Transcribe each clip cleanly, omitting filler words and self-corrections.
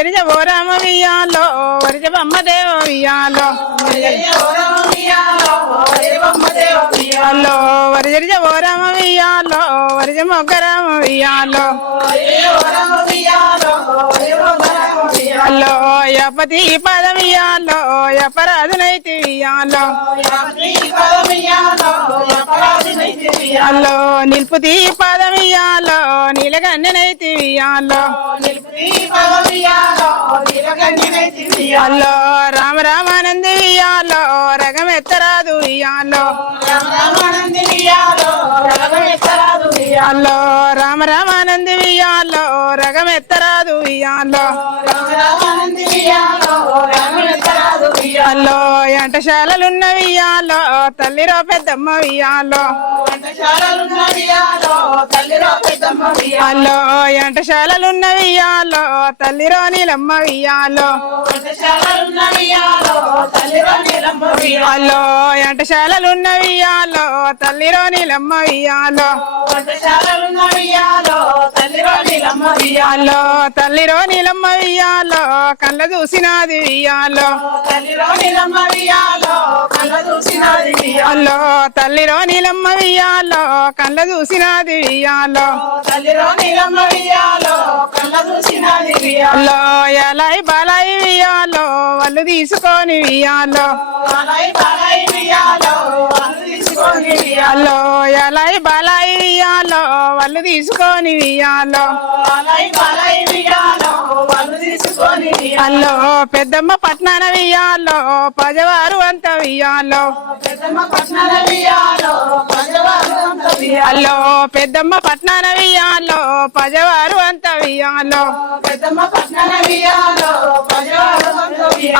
వరిజరిజ ఓ రామ వియాలో వరిజ బొమ్మ దేవ వియాలో అల్లో వరిజరిజ ఓ రామ వియాలో వరిజ మొగ్గ రామ వియాలో అల్లో యపతి పదం ఇయాలో యపరాధునైతి వియాలో అల్లో నిల్పుతి పదం ఇయాలో నీలగన్నెనైతి వియాలో అల్లో రామ రామానంది వియాలో రగమెత్తరాదు వియాలో అల్లో రామ రామానంది వియాలో రగమెత్తరాదు వియాలో అల్లో ఎంటశాలలున్న వియాలో తల్లిరో పెద్దమ్మ వియాలో అల్లో ఎంటశాలలున్న వియాలో తల్లిరో నీలమ్మ వియాలో అల్లో ఎంటశాలలున్న వియాలో తల్లిరో నీలమ్మ వియాలో అల్లో తల్లిరో నీలమ్మ వియాలో కళ్ళ చూసినది వియాలో అల్లో తల్లిరో నీలమ్మ వియాలో కళ్ళ చూసినది వియాలో అల్లో ఎలాయి బాలాయి వియాలో వాళ్ళు తీసుకొని వియాలో అల్లో ఎలాయి బాలాయి వియాలో వాళ్ళు తీసుకొని వియాలో అల్లో పెద్దమ్మ పట్నాన వియాలో పజవారు అంత వియాలో అల్లో పెద్దమ్మ పట్నాన వియాలో పజవారు అంత వియాలో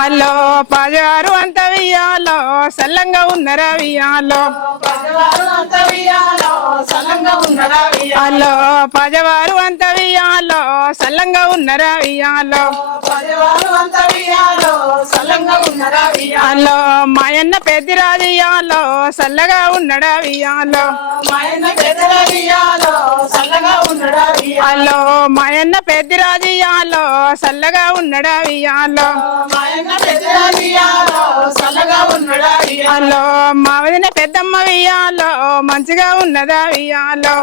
అల్లో పజవారు అంత వియాలో సల్లంగా ఉన్నరా వియాలో అల్లో పజవారు అంత వియాలో సల్లంగా ఉన్నరా వియాలో అల్లో మాయన్న పెద్దిరాదియాలో సల్లగా ఉన్నడా వియాలో అల్లో మాయన్న పెద్దిరాదియాలో సల్లగా ఉన్నడా వియాలో అల్లో మా వదిన పెద్దమ్మ వియాలో మంచిగా ఉన్నదా వియాలో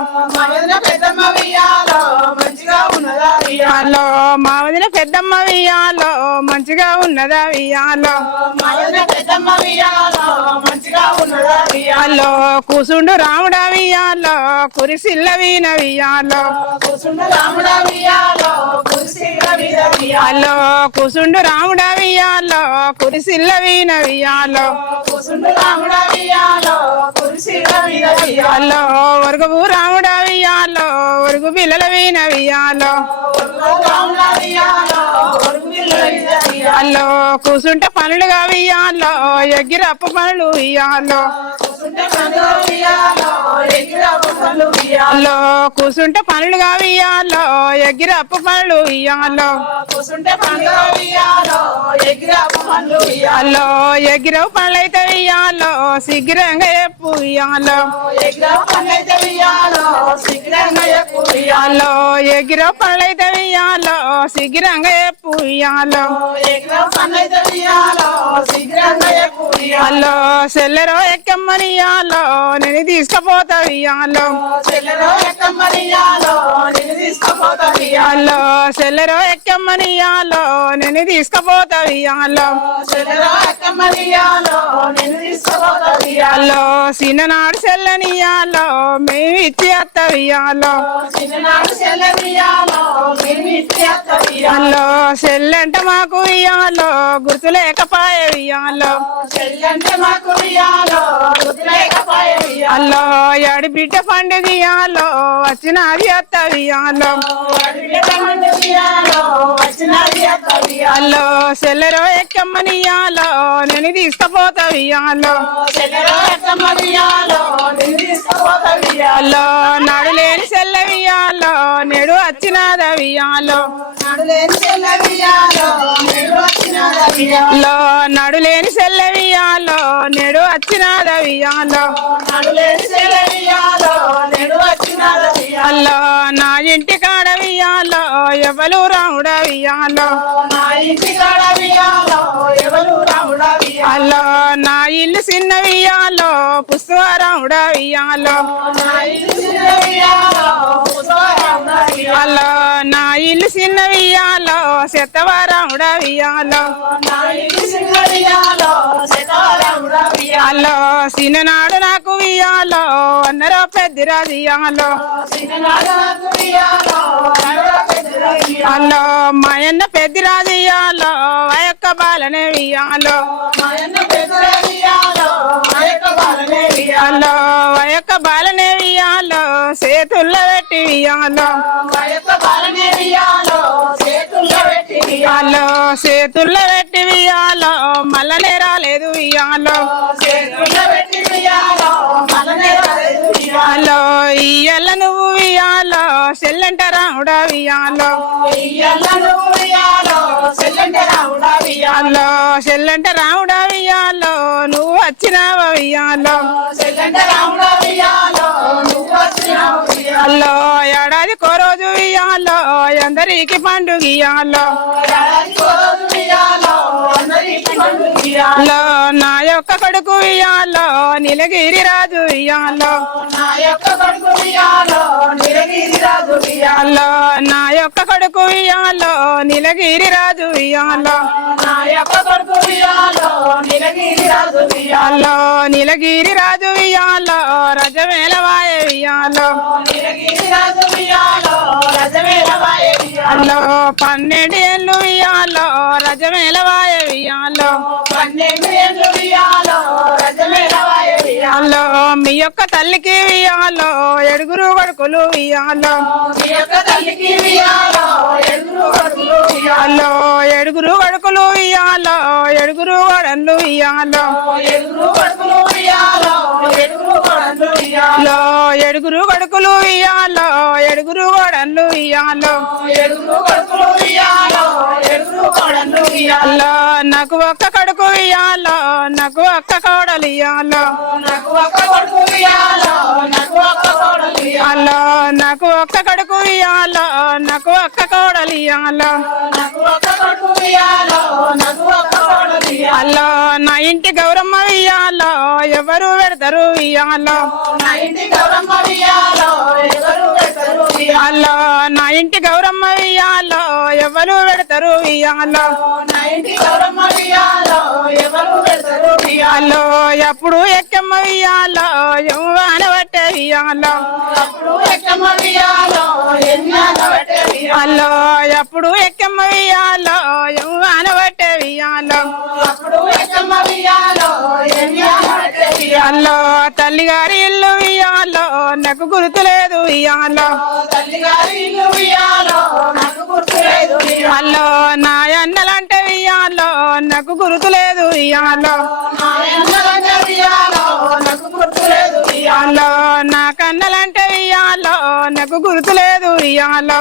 అల్లో మా వదిన పెద్దమ్మ వియాలో మంచిగా ఉన్నదా వియాలో అల్లో కూసుండు రాముడా వియాలో కురిసిల్ల వీణ వియాలో అల్లో కూసుండు రాముడా వియాలో కురిసిల్ల వీణ వియాలో అల్లో ఒరుగుబు రాముడా వియాలో ఒరుగు పిల్లల వీణ వియాలో అల్లో కూసుంట పనులుగా వియాలో ఎగిరప్పు పనులు వియాలో అల్లో కూసుంట పనులుగా వియాలో ఎగిరప్పు పనులు వియాలో అల్లో ఎగిరవు పనులైతే వియాలో శీఘ్రంగా ఎప్పు వియాలో అల్లో ఎగిరవు పనులైతే వియాలో శీఘ్రంగా ఎప్పు వియాలో అల్లో సెల్లెరో ఎక్కమ్మనియాలో నేను తీసుకుపోతా వియాలో అల్లో సెల్లెరో ఎక్కమ్మనియాలో నేను తీసుకుపోతా వియాలో అల్లో చిన్ననాడు సెల్లనియాలో మేము ఇచ్చి అత్త వియాలో అల్లో సెల్లంట మాకు వియాలో గుర్తు లేకపాయ వియాలో అల్లో ఎడి బిడ్డ పండుగయాలో వచ్చినది అత్త వియాలో అల్లో సెల్లెరో ఎక్కమ్మనియాలో నేను తీసుకుపోతా వియాలో అల్లో నాడు లేని సెల్ల వియాలో నేడు వచ్చినాద వియాలో లో నడులేని సెల్ల వియాలో నేడు వచ్చినాద వియాలో అల్లో నా ఇంటి కాడ వియాలో ఎవరు రాముడ వియాలో అల్లో నా ఇల్లు చిన్న వియాలో పుష్పరాముడ వియాలో అల్లో నా ఇల్లు చిన్న వియాలో శతవరాముడ వియాలో అల్లో చిన్ననాడు నాకు వియాలో అన్నరో పెద్దిరా వియాలో అల్లో మాయన్న పెద్దిరాజు ఇయ్యాలో ఆ యొక్క బాలనే వియ్యాలో అల్లో ఆ యొక్క బాలనే వియ్యాలో చేతుల్లో పెట్టి వియ్యాలో అల్లో చేతుల్లో పెట్టి వియ్యాలో మళ్ళనే రాలేదు వియ్యాలో అల్లో ఇయ్యల్ల నువ్వు వియ్యాలో చెల్లంట రాముడా వియ్యాలో అల్లో చెల్లంట రాముడా వియ్యాలో నువ్వు వచ్చినావా వియ్యాలో అల్లో ఏడాది రోజు వియ్యాలో అందరికి పండుగ ఇయ్యాలో అల్లో నా యొక్క కొడుకు వియ్యాలో నీలగిరి రాజు వియ్యాలో అల్లో నా యొక్క కొడుకు వియ్యాలో నీలగిరి రాజు వియ్యాలో అల్లో నీలగిరి రాజు వియ్యాలో రజమేళవాయ వియ్యాలో అల్లో 12 ఏళ్ళు వియ్యాలో రజమేళవాయ వియ్యాలో అల్లో మీ యొక్క తల్లికి వియ్యాలో 7 కొడుకులు వియ్యాలో అల్లో 7 కొడుకులు వియ్యాలో 7 కోడళ్ళు వియ్యాలో అల్లో 7 కొడుకులు వియ్యాలో 7 కోడళ్ళు వియ్యాలో అల్లో నాకు ఒక్క కొడుకు వియ్యాలో నాకు ఒక్క కోడలు ఇయ్యాలో అల్లో నాకు ఒక్క కొడుకు ఇయ్యాలో నాకు ఒక్క కోడలు ఇయ్యాలో అల్లో నా ఇంటి గౌరమ్మ ఇయ్యాలో ఎవరు పెడతారు ఇయ్యాలో అల్లో నా ఇంటి గౌరమ్మ ఇయ్యాలో ఎవరు పెడతారు ఇయ్యాలో అల్లో ఎప్పుడు ఎక్కమ్మ ఇయ్యాలో యవ్వాన పట్టే ఇయ్యాలో అల్లో ఎప్పుడు ఎక్కమ్మ ఇయ్యాలో యవ్వాన పట్టే ఇయ్యాలో అల్లో తల్లిగారి ఇల్లు ఇయ్యాలో నాకు గుర్తులేదు ఇయ్యాలో అల్లో నా అన్నలంటే ఇయ్యాలో నాకు గుర్తులేదు ఇయ్యాలో అల్లో నా కన్నలంటే ఇయ్యాలో నాకు గుర్తులేదు ఇయ్యాలో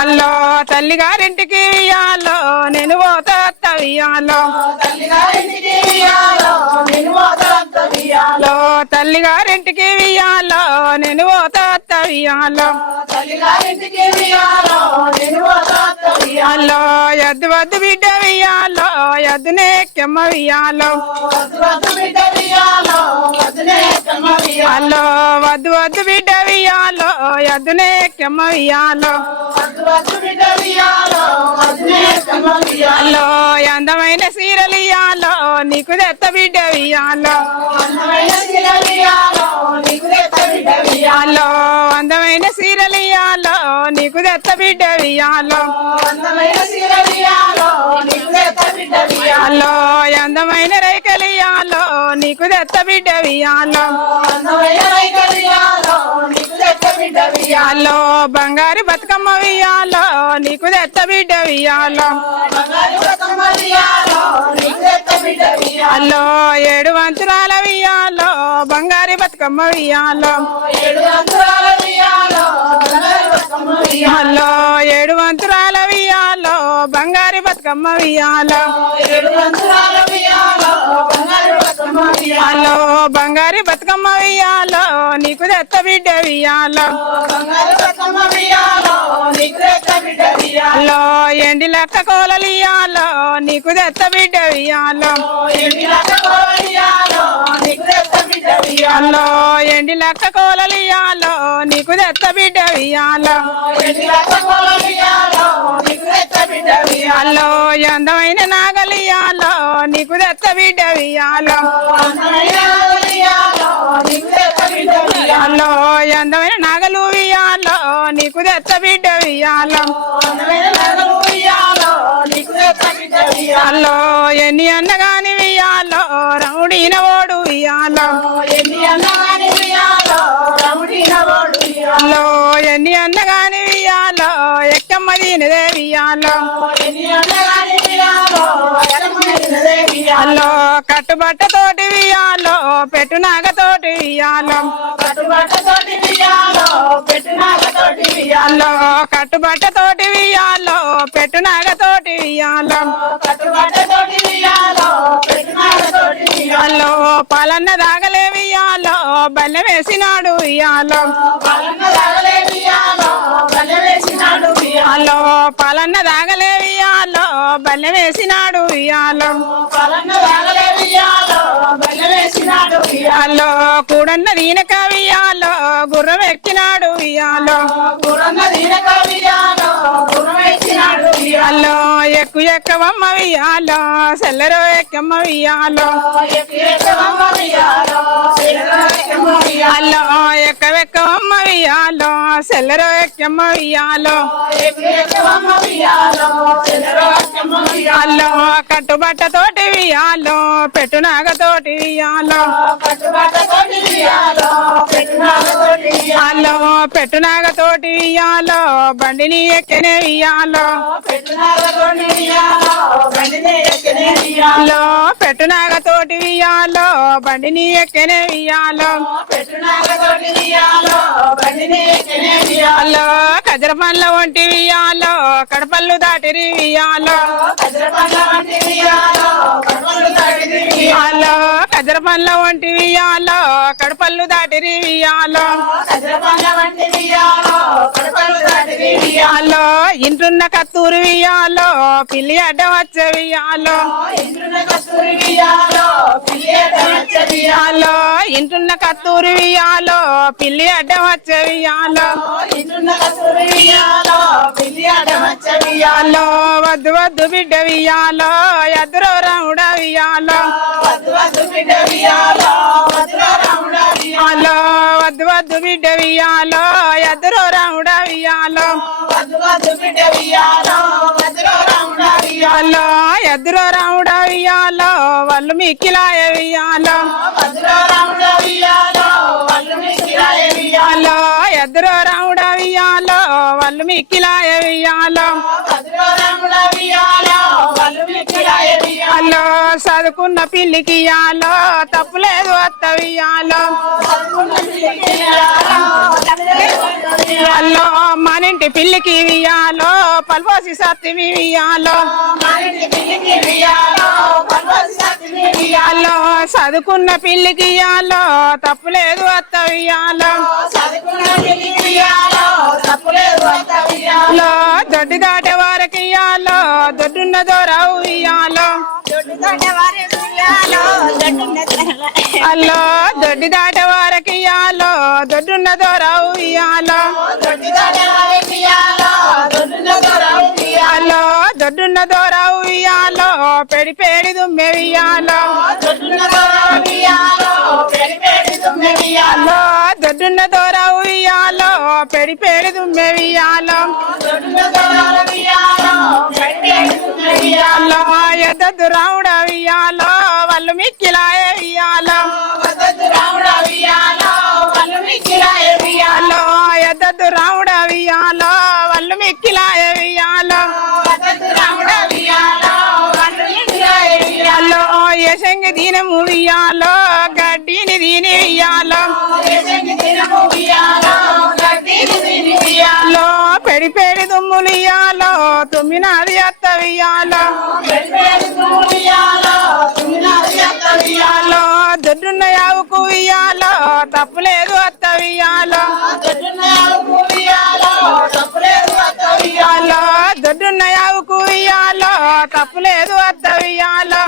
అల్లో తల్లిగారింటికి ఇయ్యాలో నేను పోతా ఇయ్యాలో తల్లిగారింటికి ఇయ్యాలో నేను పోతా ఇయ్యాలో అల్లో ఎద్దు వద్దు బిడ్డ వియ్యాలో ఎద్దునే ఎక్కమ్మ వియ్యాలో అల్లో వద్దు వద్దు బిడ్డ వియ్యాలో ఎద్దునే ఎక్కమ్మ వియ్యాలో అల్లో అందమైన సీరలు ఇయ్యాలో నీకు తెత్త బిడ్డ వియ్యాలో అల్లో అందమైన సీరలు ఇయ్యాలో నీకు తెత్త బిడ్డ వియ్యాలో అల్లో అందమైన రైకలు ఇయ్యాలో నీకు తెత్త బిడ్డ వియ్యాలో అల్లో బంగారు బతుకమ్మ వియ్యాలో నీకు తెత్త బిడ్డ వియ్యాలో అల్లో 7 వంతురాల వియ్యాలో బంగారు బతుకమ్మ వియ్యాలో అల్లో 7 వంతురాల వియ్యాలో బంగారు బతుకమ్మ వియ్యాలో అల్లో బంగారు బతుకమ్మ వియాలో నీకు దత్త బిడ్డ వియాలో అల్లో ఎండి లక్క కోలలియాలో నీకు దత్త బిడ్డ వియాలో అల్లో ఎండి లక్క కోలలియాలో నీకు దత్త బిడ్డ వియాలో అల్లో అందమైన నాగలియాలో నీకు దత్త బిడ్డ వియాలో అల్లో అందమైన నాగలు వియాలో నీకు దత్త బిడ్డ వియాలో అల్లో ఎన్ని అన్నగాని వియాలో రౌడీన ఓడు వియాలో అల్లో ఎన్ని అన్నగాని వియాలో ఎక్కమ్మ దీనిదే వియాలో అల్లో కట్టుబట్టతోటి వియాలో పెట్టు నాగతోటి వియాలో అల్లో కట్టుబట్టతోటి వియాలో పెట్టు నాగతోటి వియాలో అల్లో పాలన్న దాగలే వియాలో బల్లె వేసినాడు వియాలో అల్లో పాలన్న దాగలే వియాలో బల్లె వేసినాడు వియాలో అల్లో కూడన్న దీనక వియాలో గుర్రం ఎక్కినాడు వియాలో అల్లో ఎక్కు ఎక్కవమ్మ వియాలో సెల్లరో ఎక్కమ్మ వియాలో అల్లో ఎక్కవెక్కవమ్మ వియాలో సెల్లరో ఎక్కమ్మ వియాలో అల్లో కట్టుబట్టతోటి వియాలో పెట్టు నాగతోటి వియాలో అల్లో పెట్టు నాగతోటి వియాలో బండిని ఎక్కనే వియాలో అల్లో పెట్టు నాగతోటి వియాలో బండిని ఎక్కనే వియాలో అల్లో కజర పండ్ల వంటి వియాలో కడపల్లు దాటిరి వియాలో అల్లో కజర పండ్ల వంటి వియాలో కడపల్లు దాటిరి వియాలో అల్లో ఇంటున్న కత్తూరు వియాలో పిల్లి అడ్డ వచ్చే వియాలో అల్లో ఇంటున్న కత్తూరు వియాలో పిల్లి అడ్డ వచ్చే వియాలో అల్లో వద్దు వద్దు బిడ్డ వియాలో ఎదురో రాముడ వియాలో అల్లో వద్దు వద్దు బిడ్డ వియాలో ఎదురో రాముడ వియాలో అల్లో ఎదురో రాముడ వియాలో వాళ్ళు మిక్కిలాయ వియాలో అల్లో ఎదురో రాముడ వియాలో వాళ్ళు మిక్కిలాయ వియాలో అల్లో చదువుకున్న పిల్లికి ఇయాలో తప్పులేదు అత్త వియాలో అల్లో మనింటి పిల్లికి వియాలో పల్పోసి సత్తి వియాలో అల్లో చదువుకున్న పిల్లికి ఇయాలో తప్పులేదు అత్త వియాలో దొడ్డి దాటే వారికి ఇయాలో దొడ్డున్న దూరావు ఇయాలో అల్లో దొడ్డి దాటే వారికి ఇయాలో దొడ్డున్న దూరావు ఇయాలో అల్లో దొడ్డున్న దూరావు ఇయాలో పెడి పేడి దుమ్మె వియాలో అల్లో దొడ్డున్న దూరావు ఇయాలో పెడి పేడి దుమ్మె వియాలో అల్లో ఎద్దద్దు రాముడ వియాలో వాళ్ళు మిక్కిలాయ వియాలో అల్లో ఎద్దద్దు రాముడ వియాలో వాళ్ళు మిక్కిలాయ వియాలో అల్లో యశంగి దీనము వియాలో గడ్డిని దీని వియాలో అల్లో పెడి పేడి దుమ్ములు ఇయాలో తుమ్మినాది అత్త వియాలో తప్పులేదు అత్త ఉయ్యాలో ఉయ్యాలో దొడ్డున్న యావుకు ఉయ్యాలో తప్పులేదు అత్త ఉయ్యాలో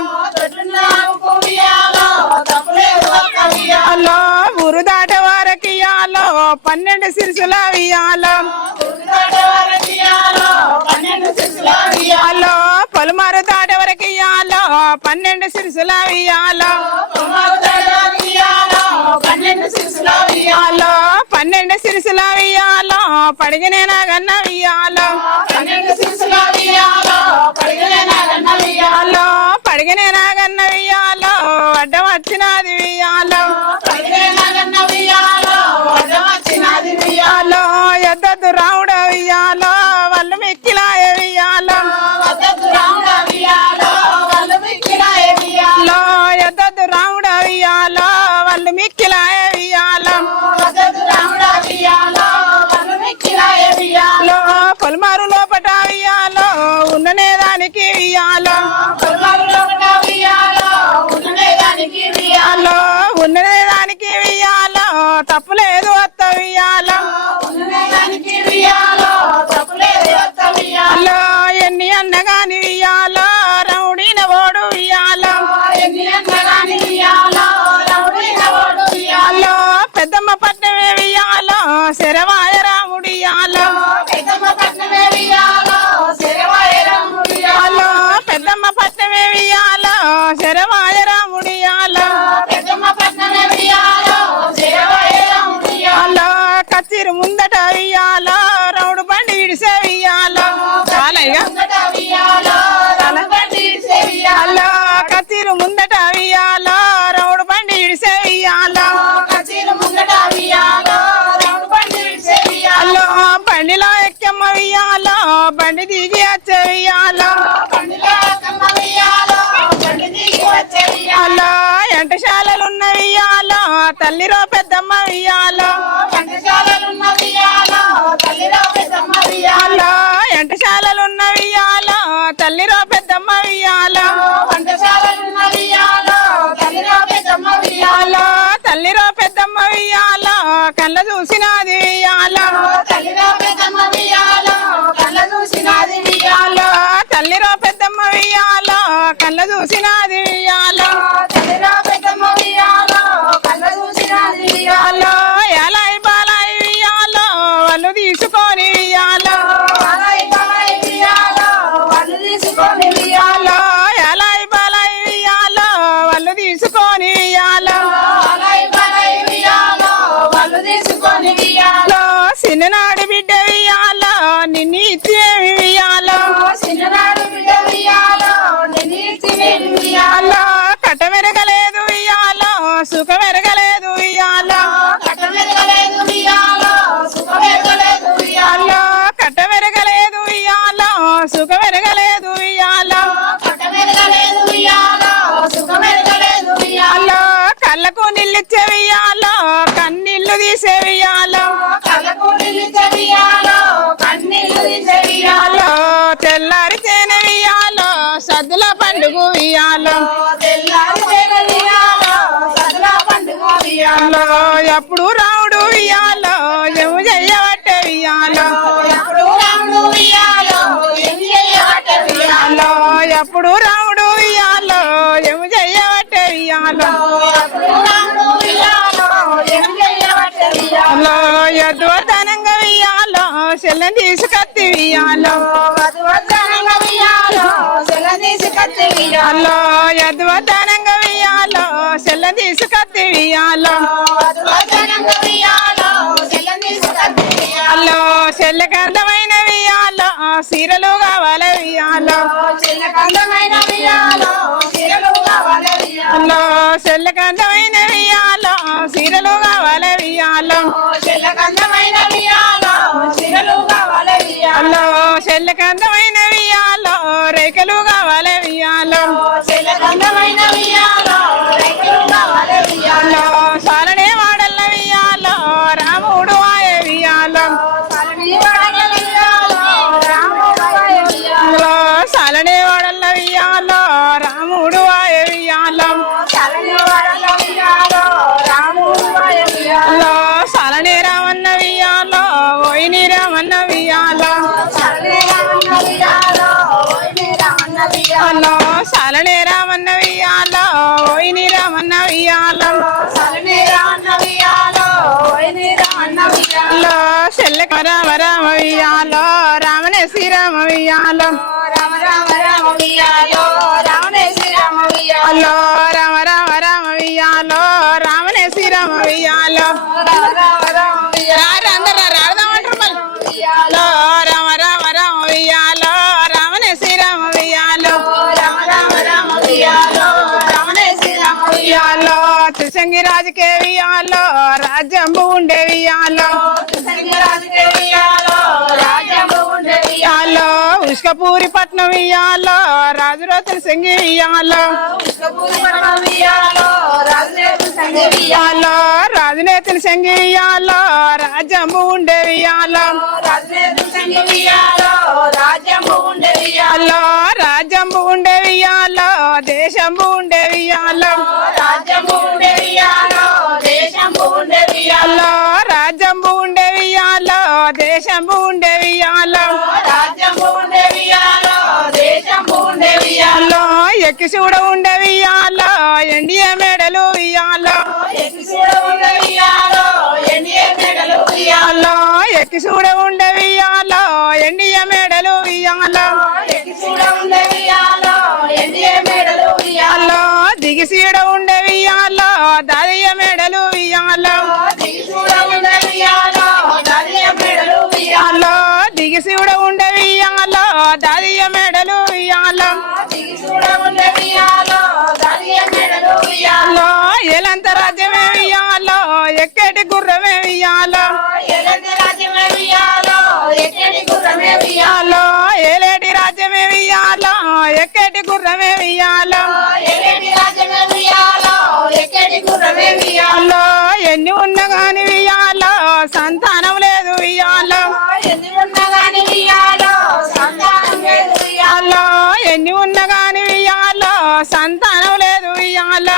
ఉయ్యాలో ఊరు దాటే వారికి ఇయ్యాలో 12 సిరుసుల ఉయ్యాలో ఉయ్యాలో పొలమారు దాటే వరకు ఇయ్యాలో 12 సిరుసుల ఉయ్యాలో ఉయ్యాలో 12 సిరుసుల ఉయ్యాలో పడిగినేనా గన్న ఉయ్యాలో ఉయ్యాలో పడిగినేనా గన్న ఉయ్యాలో అడ్డం వచ్చినది ఉయ్యాలో ఉయ్యాలో ఎద్దద్దు రావుడ ఉయ్యాలో వాళ్ళు మిక్కిలాయ ఉయ్యాలో ఎద్దద్దు రావుడ ఉయ్యాలో వాళ్ళు మిక్కిలాయ ఉయ్యాలో పొలమారు లోపట ఉయ్యాలో ఉన్ననే దానికి ఉయ్యాలో ఉయ్యాలో ఉన్ననే దానికి ఉయ్యాలో తప్పులేదు అత్త ఉయ్యాలో ఉయ్యాలో ఎన్ని అన్నగాని ఉయ్యాలో రౌడీన ఓడు ఉయ్యాలో ఉయ్యాలో పెద్దమ్మ పట్నమే ఉయ్యాలో శరవాయ రాముడు ఉయ్యాలో ఉయ్యాలో పెద్దమ్మ పట్నమే ఉయ్యాలో శరవాయ రాముడు ఉయ్యాలో ఉయ్యాలో కచ్చిరు ముందట ఉయ్యాలో రౌడు బండి ఇడిసే ఉయ్యాలో ఉయ్యాలో కచ్చిరు ముందట ఉయ్యాలో రౌడు బండి ఇడిసే ఉయ్యాలో ఉయ్యాలో బండిలో ఎక్కమ్మ ఉయ్యాలో బండి దిగి వచ్చే ఉయ్యాలో ఉయ్యాలో ఎంటశాలలున్న ఉయ్యాలో తల్లిరో పెద్దమ్మ ఉయ్యాలో ఉయ్యాలో ఎంటశాలలున్న ఉయ్యాలో తల్లిరో పెద్దమ్మ ఉయ్యాలో ఉయ్యాలో తల్లిరో పెద్దమ్మ ఉయ్యాలో కళ్ళ చూసినది ఉయ్యాలో ఉయ్యాలో తల్లిరో పెద్దమ్మ ఉయ్యాలో కళ్ళ చూసినది ఉయ్యాలో ఉయ్యాలో ఎలాయి బాలాయి ఉయ్యాలో వాళ్ళు తీసుకొని ఉయ్యాలో ఉయ్యాలో ఎలాయి బాలాయి ఉయ్యాలో వాళ్ళు తీసుకొని ఉయ్యాలో ఉయ్యాలో చిన్ననాడు బిడ్డ ఉయ్యాలో నిన్ను ఇచ్చి ఉయ్యాలో ఉయ్యాలో కట్ట మెరగలేదు ఉయ్యాలో సుఖ మెరగలేదు ఉయ్యాలో ఉయ్యాలో కట్ట మెరగలేదు ఉయ్యాలో సుఖ మెరగలేదు ఉయ్యాలో ఉయ్యాలో కళ్ళకు నిల్లిచ్చే ఉయ్యాలో కన్నీళ్లు తీసే ఉయ్యాలో ఉయ్యాలో తెల్లారి తేనె ఉయ్యాలో సద్దుల పండుగ ఉయ్యాలో ఉయ్యాలో ఎప్పుడు రావుడు ఉయ్యాలో ఎము చెయ్యబట్టే ఉయ్యాలో ఉయ్యాలో ఎప్పుడు రావుడు ఉయ్యాలో ఎము చెయ్యబట్టే ఉయ్యాలో ఉయ్యాలో ఎద్దువర్ధనంగా ఉయ్యాలో చెల్లని తీసుకత్తి ఉయ్యాలో ఉయ్యాలో ఎద్దువర్ధనంగా ఉయ్యాలో చెల్లని తీసుకత్తి ఉయ్యాలో ఉయ్యాలో చెల్లెకి అందమైన ఉయ్యాలో సీరలు కావాలి ఉయ్యాలో ఉయ్యాలో చెల్లెకి అందమైన ఉయ్యాలో సీరలు కావాలి ఉయ్యాలో ఉయ్యాలో చెల్లెకి అందమైన ఉయ్యాలో రేఖలు కావాలి ఉయ్యాలో ఉయ్యాలో సాలనే వాడల్ల ఉయ్యాలో రాముడు వాయ ఉయ్యాలో సాలనే వాడల్ల ఉయ్యాలో రాముడు వాయ ఉయ్యాలో వియాలో రామ రామ రామ వియాలో రామనే శ్రీరామ వియాలో రామ రామ రామ వియాలో రామనే శ్రీరామ వియాలో రామ రామ రామ వియాలో అందరూ రాడదామంటారు మళ్ళీ వియాలో రామ రామ రామ వియాలో రామనే శ్రీరామ వియాలో రామ రామ రామ వియాలో రామనే శ్రీరామ వియాలో త్రిశంగి రాజుకే వియాలో రాజ్యంబు ఉండే వియాలో సంగరాజుకే వియాలో రాజ్యము ఉండే వియాలో ఉష్కపూరి పట్నం వియాలో రాజులో త్రిశంగి వియాలో విష్ణుపూరి పట్నం వియాలో రాజునేతు సంగ వియాలో రాజునేతుల సంగి వియాలో రాజ్యంబు ఉండే వియాలో రాజునేతు సంగ వియాలో రాజ్యము ఉండే వియాలో రాజ్యంబు ఉండే వియాలో దేశంబు ఉండే వియాలో రాజ్యము ఉండే వియాలో దేశము ఉండే వియాలో రాజ్యంబు ఉండే వియాలో దేశంబు ఉండే వియాలో రాజ్యము ఉండే వియాలో దేశము ఉండే వియాలో ఎక్కి చూడ ఉండే వియాలో ఎండియ మెడలు వియాలో ఎక్కి చూడ ఉండే వియాలో ఎన్నియ మెడలు వియాలో ఎక్కి చూడ ఉండే వియాలో ఎండియ మెడలు వియాలో ఎక్కి చూడ ఉండే వియాలో ఎన్నియ మెడలు వియాలో దిగి సీడ ఉండే వియాలో దారియ మెడలు వియాలో దిగి చూడ ఉండే వియాలో దారియ మెడలు వియాలో దిగి సీడ ఉండే వియాలో దారియ మెడలు వియాలో దిగి చూడ ఉండే వియాలో దారియ మెడలు వియాలో ఎలంత రాజ్యమే వియాలో ఎక్కటి గుర్రమే వియాలో ఎలాంటి రాజ్యమే వియాలో ఎక్కడి గుర్రమే వియాలో ఏలేటి రాజ్యమే వియాలో ఎక్కటి గుర్రమే వియాలో ఎలాంటి రాజ్యమే వియాలో ఎక్కడి గుర్రమే వియాలో ఎన్ని ఉన్న గాని వియాలో సంతానం లేదు వియాలో ఎన్ని ఉన్నగాని వియాలో సంతానం లేదు వియాలో ఎన్ని ఉన్న గాని వియాలో సంతానం లేదు వియాలో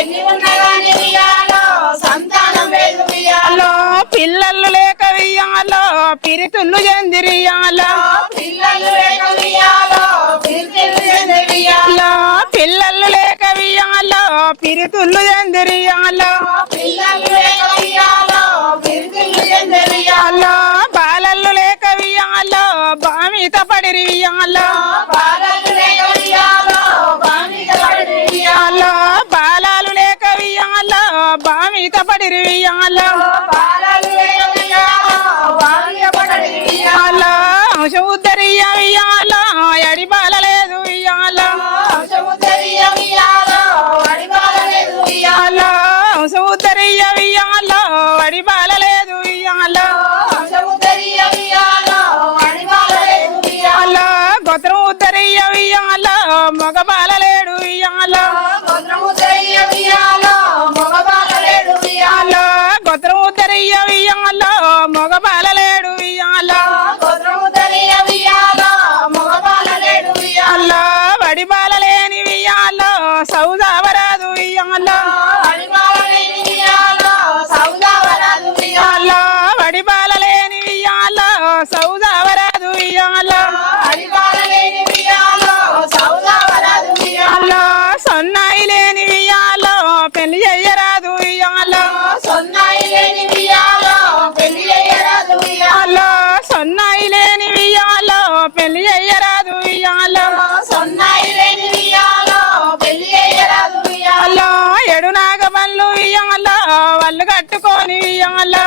ఎన్ని ఉన్నగాని వియాలో సంతానం లేదు వియాలో పిల్లలు లేక వియాలో పిరితుళ్ళు చెందిరియాలో పిల్లలు లేక వియాలో పిరితిల్లు చెంది వియాలో పిల్లలు లేక వియాలో పిరితుళ్ళు చెందిరియాలో పిల్లలు లేక వియాలో పిరితిల్లు చెంది వియాలో బాలలు లేక వియాలో బామిత పడిరి వియాలో బాలలు లేక వియాలో బామిక పడి వియాలో బాలాలు లేక వియాలో బామిత పడిరి వియాలో బాలలు లేక వియాలో బామిక పడి వియాలో అంశ ఉద్దరియ వియాలో ఎడి బాల లేదు వియాలో వంశముద్దరియ వియాలో వడిబాల లేదు వియాలో అంశ ఉద్దరియ వియాలో ఎడి బాల లేదు వియాలో వంశముద్దరియ వియాలో వడిబాల లేదు వియాలో గోత్రం ఉద్దరియ వియాలో మగ బాల లేడు వియాలో గోత్రముద్దరియ వియాలో మగబాల లేదు వియాలో గోత్రం ఉద్దరియ వియాలో మగ బాల లేడు వియాలో గోత్రముద్దరియ వియాలో మగబాల లేదు వియాలో వడి బాల లేని వియాలో సౌదావరాదు వియాలో వడిబాల లేని వియాలో సౌదావరాదు వియాలో వడి బాల లేని వియాలో సౌదావరాదు వియాలో వడిబాల లేని వియాలో సౌదావరాదు వియాలో సొన్నాయి లేని వియాలో పెళ్లి చెయ్యరాదు వియాలో సొన్నాయి లేని వియాలో పెళ్లి చేయరాదు వియాలో సొన్నాయి లేని వియాలో పెళ్లి చెయ్యరాదు వియాలో సొన్నాయి లేని వియాలో పెళ్లి చేయరాదు వియాలో ఎడు నాగమల్లు వియాలో వాళ్ళు కట్టుకొని వియాలో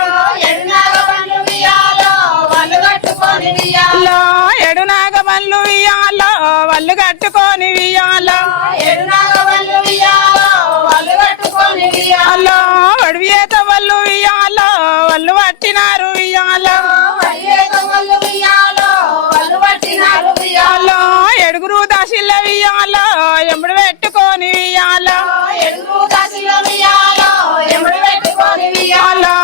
ఎడునాగబండ్లు వియాలో వాళ్ళు కట్టుకొని వియాలో ఎడు నాగమల్లు వియాలో వాళ్ళు కట్టుకొని వియాలో ఎడునాగబండ్లు వియాలో వాళ్ళు కట్టుకొని వియాలో వడివేత వాళ్ళు వియాలో వాళ్ళు పట్టినారు వియాలో వడివేతమల్లు వియాలో వాళ్ళు పట్టినారు వియాలో ఎడుగురు దాసిల్ల వియాలో ఎముడు పెట్టుకొని వియాలో ఎడుగు దశలో వియాలో ఎముడు పెట్టుకొని వియాలో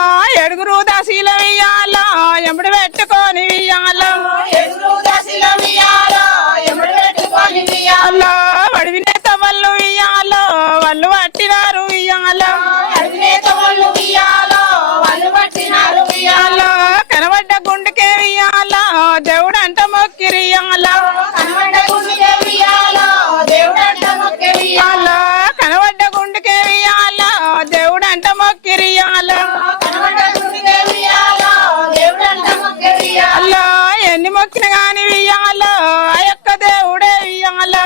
ఎడుగురు దాసిల వియాలో ఎముడు పెట్టుకొని వియాలో ఎడుగు దశలో వియాలో ఎముడు పెట్టుకొని వియాలో వడివినేత వాళ్ళు వియాలో వాళ్ళు పట్టినారు వియాలో అడిగినేతమల్లు వియాలో వాళ్ళు పట్టినారు వియాలో కనబడ్డ గుండెకే వియాలో దేవుడంట మొక్కిరియాలో కనబడ్డ గుండెకే వియాలో దేవుడంట మొక్కే వియాలో కనబడ్డ గుండెకే వియాలో దేవుడంట మొక్కిరియాలో కనబడ్డ గుండెకే వియాలో దేవుడంట మొక్కే వియాలో ఎన్ని మొక్కిన గాని వియాలో ఉయ్యాల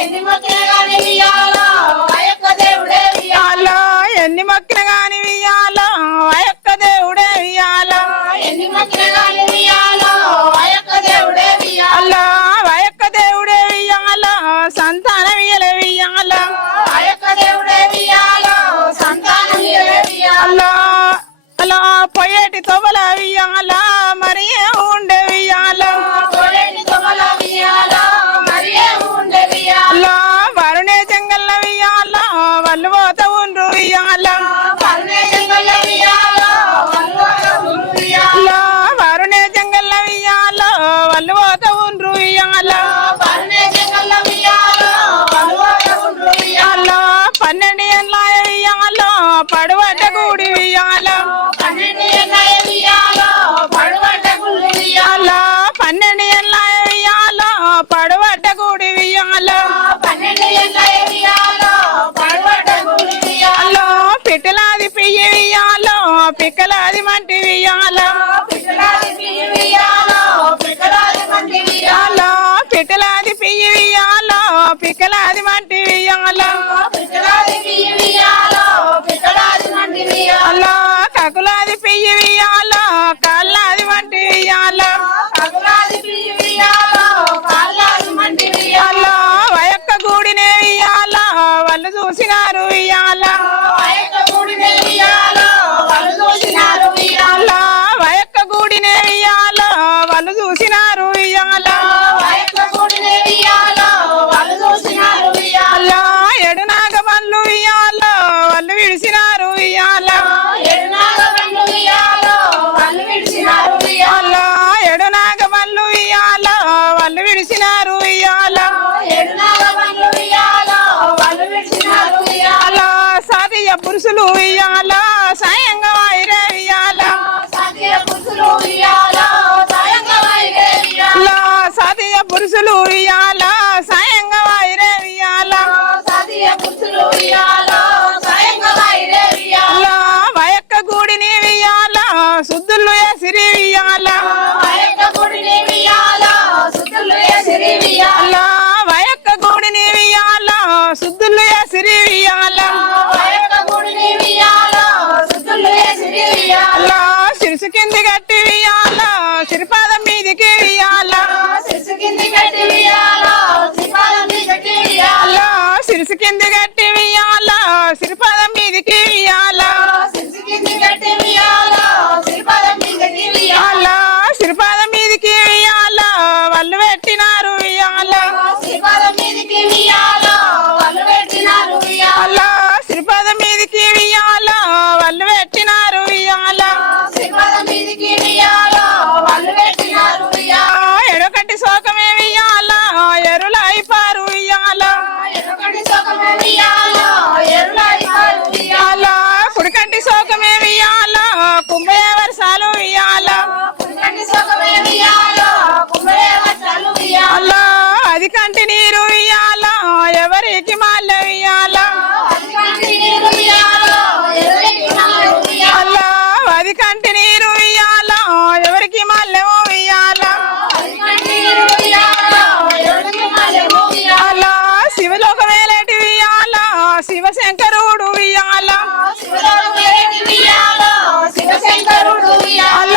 ఎన్ని మొక్కిన గాని ఉయ్యాలో ఆ యొక్క దేవుడే ఉయ్యాల ఎన్ని మొక్కిన గాని ఉయ్యాల ఆ యొక్క దేవుడే ఉయ్యాల ఎన్ని మొక్కిన గాని ఉయ్యాలో ఆ యొక్క దేవుడే ఉయ్యాల ఆ యొక్క దేవుడే ఉయ్యాల సంతానం ఇయ్యలే ఉయ్యాల ఆ యొక్క దేవుడే ఉయ్యాల సంతానం ఇయ్యలే ఉయ్యాల అలా పొయ్యేటి తొబల ఉయ్యాల మరి ఉండే ఉయ్యాల కోడేటి తొమల ఉయ్యాల మరియే ఉండే ఉయ్యాల వరుణే జంగల్ ఉయ్యాల వాళ్ళు పోత ఉండ్రు ఉయ్యాల పర్నే జంగల ఉయ్యాల వల్లువల ఉయ్యాల వరుణే జంగల్ ఉయ్యాల వాళ్ళు పోత ఉండ్రు ఉయ్యాల పర్నే జంగల ఉయ్యాల వల్లువల ఉయ్యాల 12 ఏళ్ళ ఉయ్యాల పడువట గుడి ఉయ్యాల 12 ఏళ్ళ ఉయ్యాల పడువట గుడి ఉయ్యాల 12 ఏళ్ళ ఉయ్యాల పడువట గుడి ఉయ్యాల 12 ఏళ్ళ ఉయ్యాల పడువట గుడి ఉయ్యాల పిట్టలాది పియ్యి ఉయ్యాల పిక్కలాది మంటి ఉయ్యాల పిట్టలాది పియ్యి ఉయ్యాల పిట్టలాది మంటి ఉయ్యాల పిట్టలాది పియ్యి ఉయ్యాల పిక్కలాది మంటి ఉయ్యాల పిట్టలాది పియ్యి ఉయ్యాల పిట్టలాది మంటి ఉయ్యాల కకులాది పియ్యి ఉయ్యాల కాళ్ళాది మంటి ఉయ్యాల కగులాది పియ్యి ఉయ్యాల కాళ్ళాది మంటి ఉయ్యాల వయక్క గూడినే ఉయ్యాల వాళ్ళు చూసినారు ఉయ్యాల ఆయక గుడినే ఉయ్యాల వాళ్ళు చూసినారు ఉయ్యాల వయక్క గూడినే ఉయ్యాల వాళ్ళు చూసినారు ఉయ్యాల ఆయక గుడినే ఉయ్యాల వాళ్ళు చూసినారు ఉయ్యాల ఎడు నాగమల్లు ఉయ్యాల వాళ్ళు విడిసినారు ఉయ్యాల ఎడునాగబండ్లు ఉయ్యాల వాళ్ళు విడిచినారు ఉయ్యాల ఎడు నాగమల్లు ఉయ్యాల వాళ్ళు విడిసినారు ఉయ్యాల ఎడునాగబండ్లు ఉయ్యాల వాళ్ళు విడిచినారు ఉయ్యాల సాదియ పురుషులు ఉయ్యాల సాయంగా వాయిరే ఉయ్యాల సత్య పురుషులు ఉయ్యాల సాయంగా వైరే ఉయ్యాల సాదియ పురుషులు ఉయ్యాల సాయంగా వాయిరే ఉయ్యాల సత్య పురుషులు ఉయ్యాల సాయంగా వైరే ఉయ్యాల వయక్క గూడిని ఉయ్యాల శుద్ధులు ఎసిరి ఉయ్యాల ఆయక గుడిని ఉయ్యాల సుతులు ఎసిరి ఉయ్యాల వయక్క గూడిని ఉయ్యాల శుద్ధులు ఎసిరి ఉయ్యాల ఆయక గుడిని ఉయ్యాల సుతులు ఎసిరి ఉయ్యాల శిరుసు కింది గట్టి ఉయ్యాల సిరిపాదం మీదికి ఉయ్యాల శిశు కింది కట్టి ఉయ్యాల శ్రీపాద మీదకి ఉయ్యాల శిరుసు కింది గట్టి ఉయ్యాల సిరిపాదం మీదికి ఉయ్యాల శిశు కింది కట్టి ఉయ్యాల శ్రీపాద మీదకి ఉయ్యాల సిరిపాదం మీదికి ఉయ్యాల వాళ్ళు పెట్టినారు ఉయ్యాల శ్రీపాద మీదకి ఉయ్యాల వాళ్ళు పెట్టినారు ఉయ్యాల సిరిపాదం మీదికి ఉయ్యాల వాళ్ళు పెట్టినారు ఉయ్యాల శ్రీపాద మీదకి ఉయ్యాల వాళ్ళు పెట్టినారు ఉయ్యాల ఎడకట్టి శోకమే ఉయ్యాల ఎరుల అయిపారు ఉయ్యాల ఎరుకటి సోకమే ఉయ్యాల ఎరులాడి పాలు ఉయ్యాల కుడికంటి శోకమే ఉయ్యాల కుంభయ వర్షాలు ఉయ్యాల కుడికంటి సోకమే ఉయ్యాల కుంభయ వర్షాలు ఉయ్యాల అది కంటి నీరు ఉయ్యాల ఎవరికి మాల్ల ఉయ్యాల అదికంటి నీరు ఉయ్యాల ఎవరికి మాలు ఉయ్యాల అది కంటి నీరు ఉయ్యాల ఎవరికి మాల్లేమో ఉయ్యాల అదికంటి నీరు ఉయ్యాల ఎవరికి మాలేమో ఉయ్యాల శివలోకమేలేటి ఉయ్యాల శివశంకరుడు ఉయ్యాల శివలోకమేటి ఉయ్యాల శివశంకరుడు ఉయ్యాల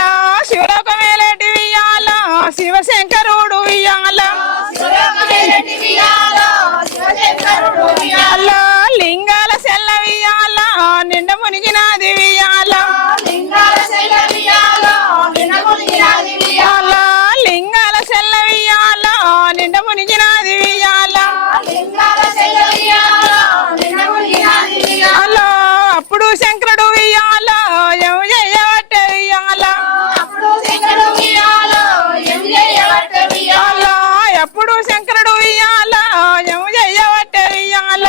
శివలోకమేలేటి ఉయ్యాల శివశంకరుడు ఉయ్యాల శివలోకమేటి ఉయ్యాల శివశంకరుడు ఉయ్యాల లింగాల సెల్ల ఉయ్యాల నిండ మునిగినాది ఉయ్యాల లింగాల శైల ఉయ్యాల నిన్న మునిగినాది ఉయ్యాల లింగాల సెల్ల ఉయ్యాల నిండ మునిగినాది ఉయ్యాల లింగాల శైల ఉయ్యాల నిన్న మునిగినాది ఉయ్యాల అప్పుడు శంకరుడు ఉయ్యాల ఎము చేయబట్టే ఉయ్యాల అప్పుడు శంకరుడు ఉయ్యాల ఎము చేయబట్టే ఉయ్యాల ఎప్పుడు శంకరుడు ఉయ్యాల ఎము చేయబట్టే ఉయ్యాల